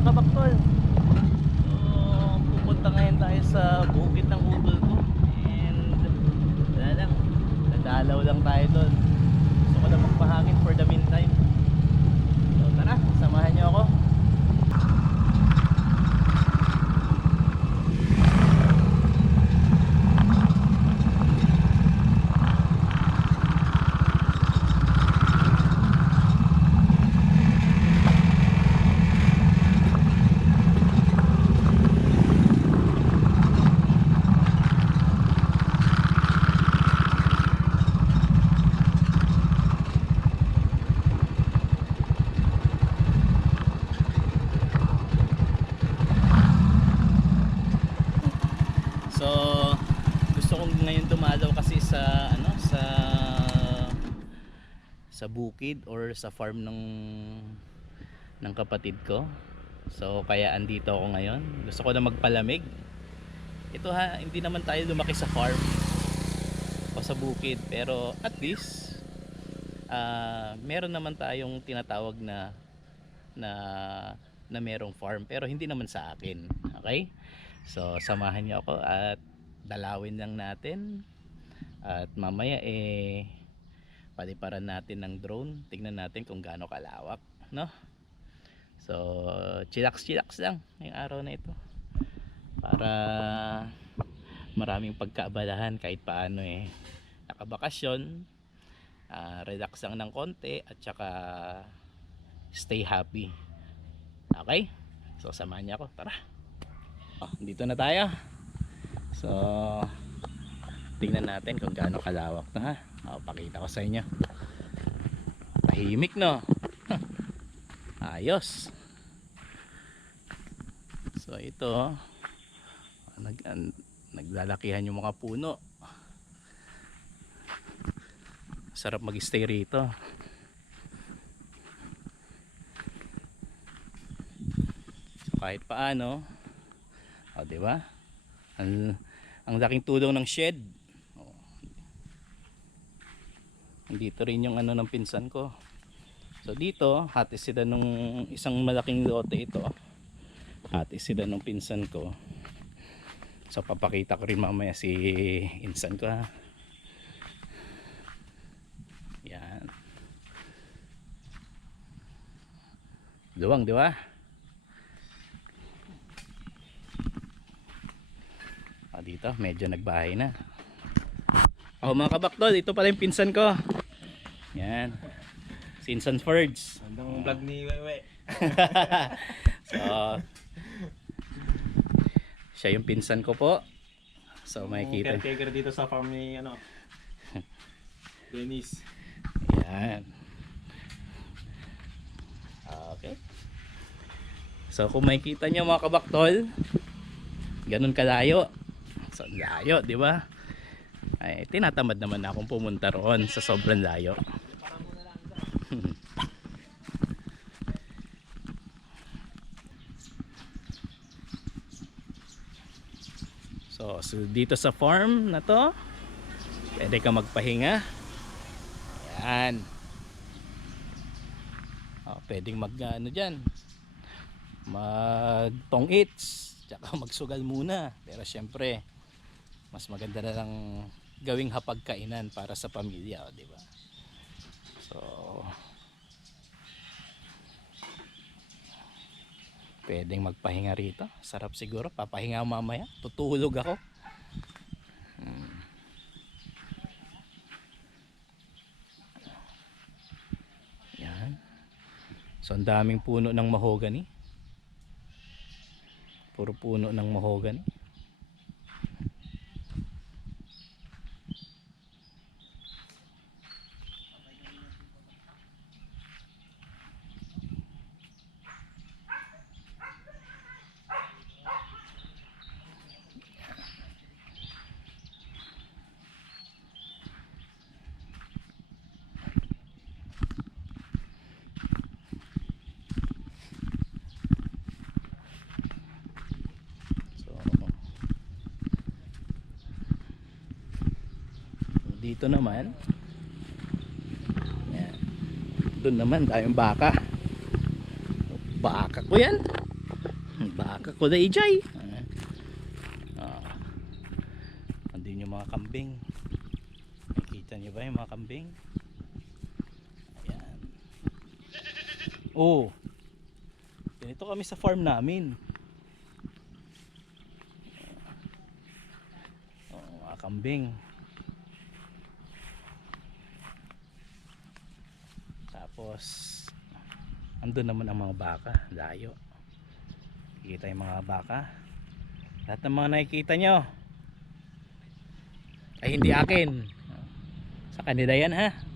mga kabaktol So pupunta ngayon tayo sa bukid ng utol ko And wala lang. Nadalaw lang tayo doon Gusto ko lang magpahangin for the meantime So tara, samahan niyo ako So, gusto kong ngayon dumalaw kasi sa ano, sa sa bukid or sa farm ng ng kapatid ko. So, kaya andito ako ngayon. Gusto ko na magpalamig. Ito ha, hindi naman tayo lumaki sa farm o sa bukid, pero at least ah meron naman tayong tinatawag na na na merong farm pero hindi naman sa akin. Okay? So samahan niyo ako at dalawin lang natin. At mamaya eh paliparan natin ng drone. Tingnan natin kung gaano kalawak, no? So chillax chillax lang yung araw na ito. Para maraming pagkaabalahan kahit paano eh nakabakasyon ah, relax lang ng konti at saka stay happy okay so samahan niya ako tara oh, dito na tayo so tingnan natin kung gaano kalawak na ha? Oh, pakita ko sa inyo. Tahimik no? Ayos. So ito oh, nag, an- naglalakihan yung mga puno. Sarap mag-stay rito. So kahit paano o di ba ang, ang laking tulong ng shed. O. dito rin yung ano ng pinsan ko. So dito hati sila nung isang malaking lote ito. Hati sila nung pinsan ko. So papakita ko rin mamaya si insan ko ha. Yan. Luwang di ba Ah, dito, medyo nagbahay na. Oh, mga kabaktol, ito pala yung pinsan ko. Yan. Si Insan Fords. Andang vlog ni Wewe. so, siya yung pinsan ko po. So, makikita. Caretaker dito sa farm ni ano. Dennis. Yan. Okay. So kung makikita nyo mga kabaktol, ganun kalayo. So layo, di ba? Ay, tinatamad naman akong pumunta roon sa sobrang layo. so, so, dito sa farm na to, pwede ka magpahinga. Yan. Oh, pwedeng mag ano diyan. Mag tong eats, tsaka magsugal muna. Pero syempre, mas maganda na lang gawing hapagkainan para sa pamilya, oh, di ba? So Pwedeng magpahinga rito. Sarap siguro. Papahinga mamaya. Tutulog ako. Hmm. Yan. So ang daming puno ng mahogany. Puro puno ng mahogany. So dito naman yan. Doon naman tayong baka. Baka ko yan. Baka ko na ijay. Ah. Andun yung mga kambing. Nakikita niyo ba yung mga kambing? Ayan. Oh. Ganito kami sa farm namin. Oh, mga kambing. Tapos andun naman ang mga baka, layo. Kita yung mga baka. Lahat ng mga nakikita nyo ay hindi akin. Sa kanila yan ha.